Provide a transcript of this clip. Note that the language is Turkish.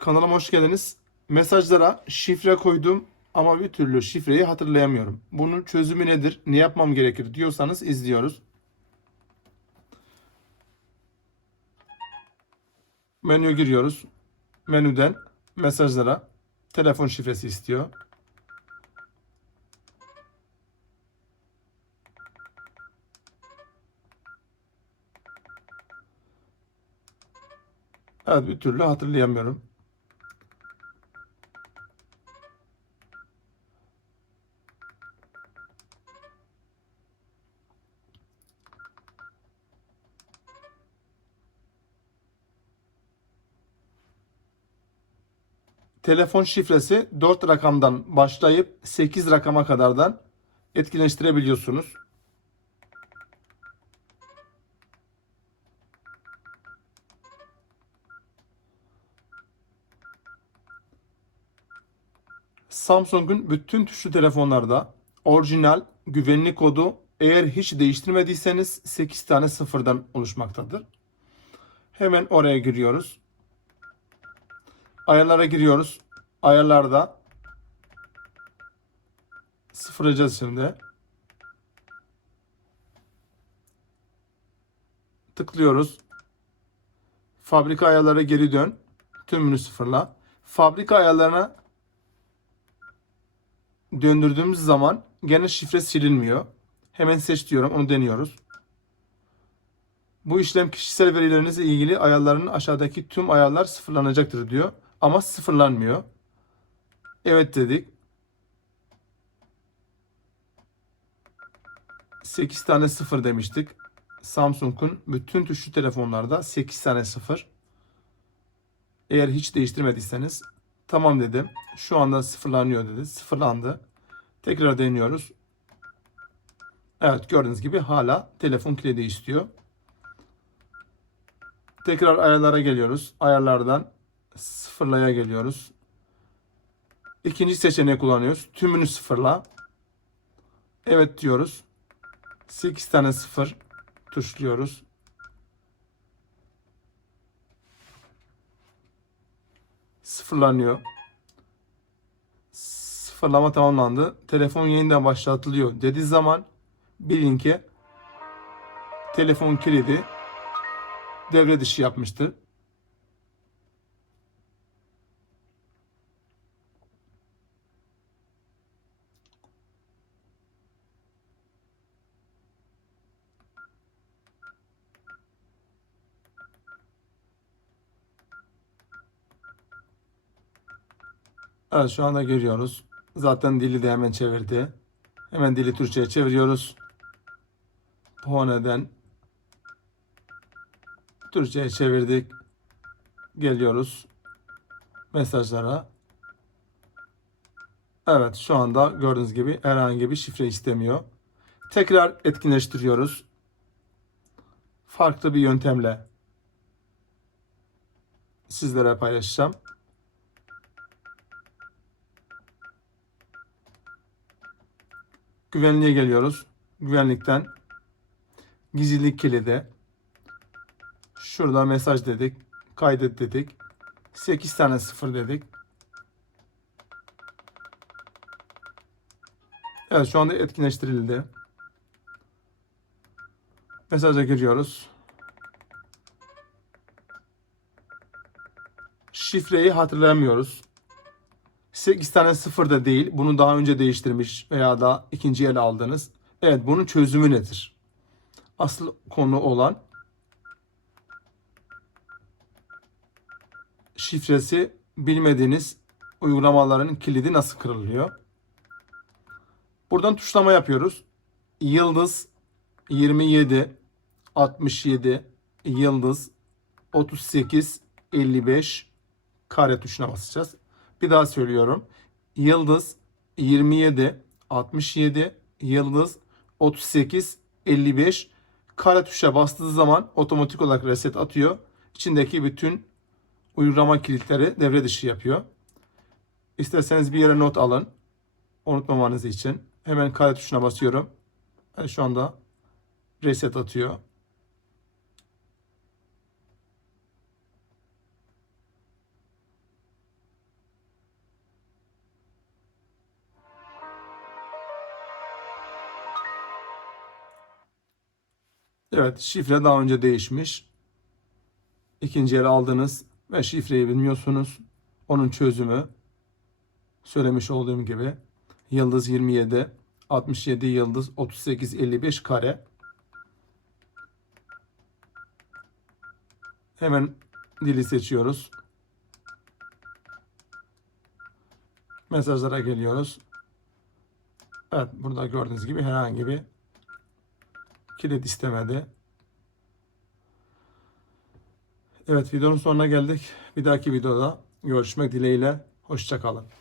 Kanalıma hoş geldiniz. Mesajlara şifre koydum ama bir türlü şifreyi hatırlayamıyorum. Bunun çözümü nedir? Ne yapmam gerekir diyorsanız izliyoruz. Menüye giriyoruz. Menüden mesajlara telefon şifresi istiyor. Evet bir türlü hatırlayamıyorum. Telefon şifresi 4 rakamdan başlayıp 8 rakama kadardan etkileştirebiliyorsunuz. Samsung'un bütün tuşlu telefonlarda orijinal güvenlik kodu eğer hiç değiştirmediyseniz 8 tane sıfırdan oluşmaktadır. Hemen oraya giriyoruz. Ayarlara giriyoruz. Ayarlarda sıfırlayacağız şimdi. Tıklıyoruz. Fabrika ayarlara geri dön. Tümünü sıfırla. Fabrika ayarlarına döndürdüğümüz zaman gene şifre silinmiyor. Hemen seç diyorum. Onu deniyoruz. Bu işlem kişisel verilerinizle ilgili ayarların aşağıdaki tüm ayarlar sıfırlanacaktır diyor. Ama sıfırlanmıyor. Evet dedik. 8 tane sıfır demiştik. Samsung'un bütün tuşlu telefonlarda 8 tane sıfır. Eğer hiç değiştirmediyseniz tamam dedim. Şu anda sıfırlanıyor dedi. Sıfırlandı. Tekrar deniyoruz. Evet gördüğünüz gibi hala telefon kilidi istiyor. Tekrar ayarlara geliyoruz. Ayarlardan sıfırlaya geliyoruz. İkinci seçeneği kullanıyoruz. Tümünü sıfırla. Evet diyoruz. 8 tane sıfır tuşluyoruz. Sıfırlanıyor. Sıfırlama tamamlandı. Telefon yeniden başlatılıyor dediği zaman bilin ki telefon kilidi devre dışı yapmıştır. Evet şu anda görüyoruz. Zaten dili de hemen çevirdi. Hemen dili Türkçe'ye çeviriyoruz. Pone'den Türkçe'ye çevirdik. Geliyoruz mesajlara. Evet şu anda gördüğünüz gibi herhangi bir şifre istemiyor. Tekrar etkinleştiriyoruz. Farklı bir yöntemle sizlere paylaşacağım. Güvenliğe geliyoruz. Güvenlikten gizlilik kilidi. Şurada mesaj dedik. Kaydet dedik. 8 tane sıfır dedik. Evet şu anda etkinleştirildi. Mesaja giriyoruz. Şifreyi hatırlamıyoruz. 8 tane sıfır da değil. Bunu daha önce değiştirmiş veya da ikinci el aldınız. Evet bunun çözümü nedir? Asıl konu olan şifresi bilmediğiniz uygulamaların kilidi nasıl kırılıyor? Buradan tuşlama yapıyoruz. Yıldız 27 67 yıldız 38 55 kare tuşuna basacağız. Bir daha söylüyorum. Yıldız 27 67 yıldız 38 55 kare tuşa bastığı zaman otomatik olarak reset atıyor. İçindeki bütün uygulama kilitleri devre dışı yapıyor. İsterseniz bir yere not alın. Unutmamanız için. Hemen kare tuşuna basıyorum. Yani şu anda reset atıyor. Evet şifre daha önce değişmiş. İkinci el aldınız ve şifreyi bilmiyorsunuz. Onun çözümü söylemiş olduğum gibi yıldız 27 67 yıldız 38 55 kare. Hemen dili seçiyoruz. Mesajlara geliyoruz. Evet burada gördüğünüz gibi herhangi bir kilit istemedi. Evet videonun sonuna geldik. Bir dahaki videoda görüşmek dileğiyle. Hoşçakalın.